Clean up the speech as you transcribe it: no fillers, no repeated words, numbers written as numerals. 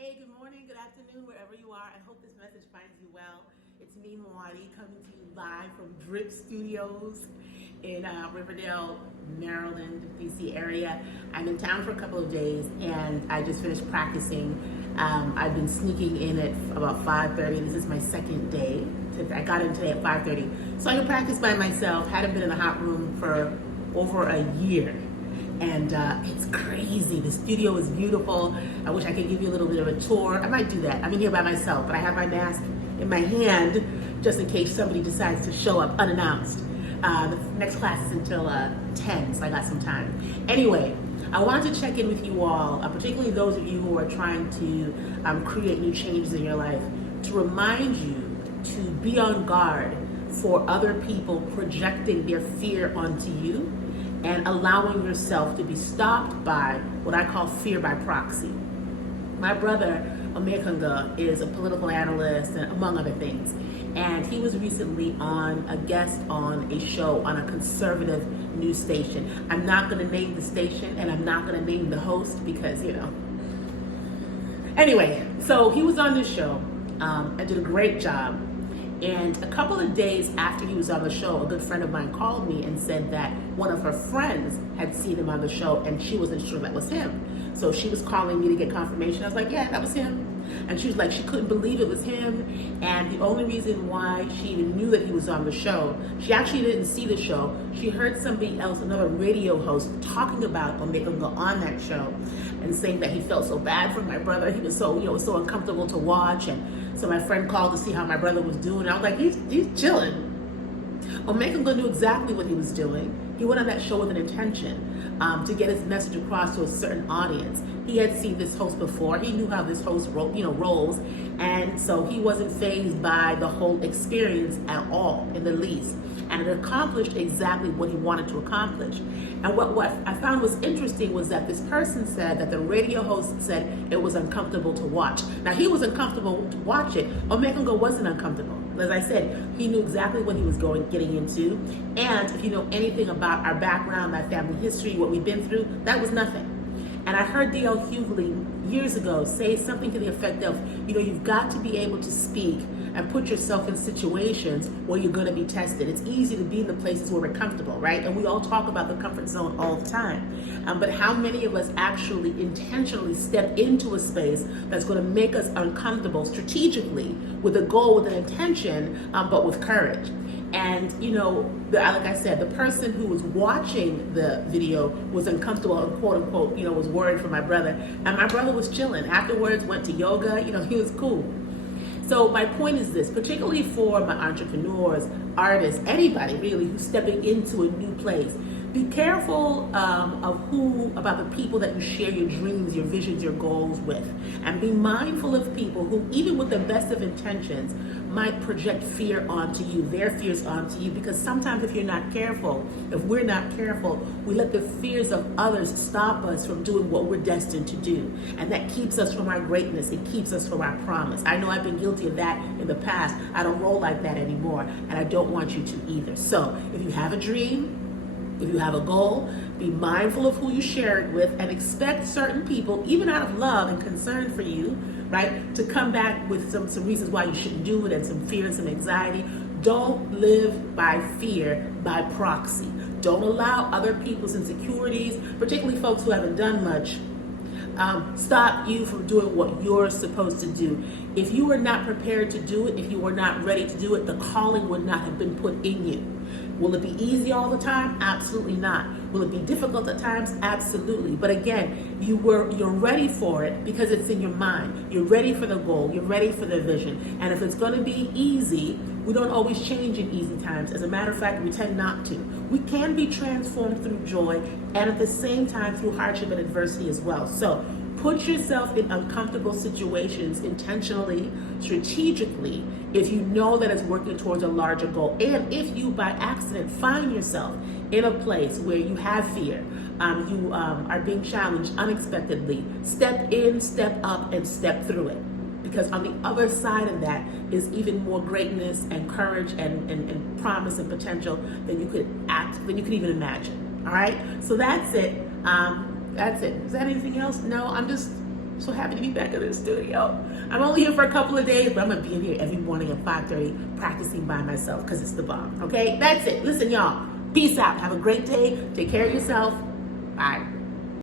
Hey, good morning, good afternoon, wherever you are. I hope this message finds you well. It's me, Muadi, coming to you live from Drip Studios in Riverdale, Maryland, DC area. I'm in town for a couple of days and I just finished practicing. I've been sneaking in at about 5:30. This is my second day. I got in today at 5:30. So I can practice by myself. Hadn't been in a hot room for over a year. And it's crazy. The studio is beautiful. I wish I could give you a little bit of a tour. I might do that. I'm in here by myself, but I have my mask in my hand just in case somebody decides to show up unannounced. The next class is until 10, so I got some time. Anyway, I wanted to check in with you all, particularly those of you who are trying to create new changes in your life, to remind you to be on guard for other people projecting their fear onto you and allowing yourself to be stopped by what I call fear by proxy. My brother, Omekanga, is a political analyst, and among other things. And he was recently a guest on a show on a conservative news station. I'm not gonna name the station and I'm not gonna name the host because, Anyway, so he was on this show and did a great job. And a couple of days after he was on the show, a good friend of mine called me and said that one of her friends had seen him on the show and she wasn't sure that was him. So she was calling me to get confirmation. I was like, yeah, that was him. And she was like, she couldn't believe it was him. And the only reason why she even knew that he was on the show, she actually didn't see the show. She heard somebody else, another radio host, talking about Omekanga on that show and saying that he felt so bad for my brother. He was so, so uncomfortable to watch. And so my friend called to see how my brother was doing. I was like, he's chilling. Omekanga knew exactly what he was doing. He went on that show with an intention to get his message across to a certain audience. He had seen this host before. He knew how this host rolls. And so he wasn't fazed by the whole experience at all, in the least. And it accomplished exactly what he wanted to accomplish. And what I found was interesting was that this person said that the radio host said it was uncomfortable to watch. Now, he was uncomfortable to watch it. Omekanga wasn't uncomfortable. As I said, he knew exactly what he was getting into. And if you know anything about our background, our family history, what we've been through, that was nothing. And I heard D.L. Hughley years ago say something to the effect of, you've got to be able to speak and put yourself in situations where you're going to be tested. It's easy to be in the places where we're comfortable, right? And we all talk about the comfort zone all the time. But how many of us actually intentionally step into a space that's going to make us uncomfortable strategically with a goal, with an intention, but with courage? And, like I said, the person who was watching the video was uncomfortable and quote unquote, was worried for my brother. And my brother was chilling. Afterwards, went to yoga, he was cool. So my point is this, particularly for my entrepreneurs, artists, anybody really who's stepping into a new place, be careful about the people that you share your dreams, your visions, your goals with. And be mindful of people who, even with the best of intentions, might project fear onto you, their fears onto you, because sometimes if we're not careful, we let the fears of others stop us from doing what we're destined to do. And that keeps us from our greatness. It keeps us from our promise. I know I've been guilty of that in the past. I don't roll like that anymore, and I don't want you to either. So if you have a dream, if you have a goal, be mindful of who you share it with and expect certain people, even out of love and concern for you, right, to come back with some reasons why you shouldn't do it and some fear and some anxiety. Don't live by fear, by proxy. Don't allow other people's insecurities, particularly folks who haven't done much, stop you from doing what you're supposed to do. If you were not prepared to do it, if you were not ready to do it, the calling would not have been put in you. Will it be easy all the time? Absolutely not. Will it be difficult at times? Absolutely. But again, you're ready for it because it's in your mind. You're ready for the goal. You're ready for the vision. And if it's going to be easy, we don't always change in easy times. As a matter of fact, we tend not to. We can be transformed through joy and at the same time through hardship and adversity as well. So put yourself in uncomfortable situations intentionally, strategically, if you know that it's working towards a larger goal. And if you, by accident, find yourself in a place where you have fear, you are being challenged unexpectedly, step in, step up, and step through it. Because on the other side of that is even more greatness and courage and promise and potential than you could even imagine. All right? So that's it. Is that anything else? No, I'm just sort so happy to be back in the studio. I'm only here for a couple of days, but I'm going to be in here every morning at 5:30 practicing by myself because it's the bomb. Okay? That's it. Listen, y'all. Peace out. Have a great day. Take care of yourself. Bye.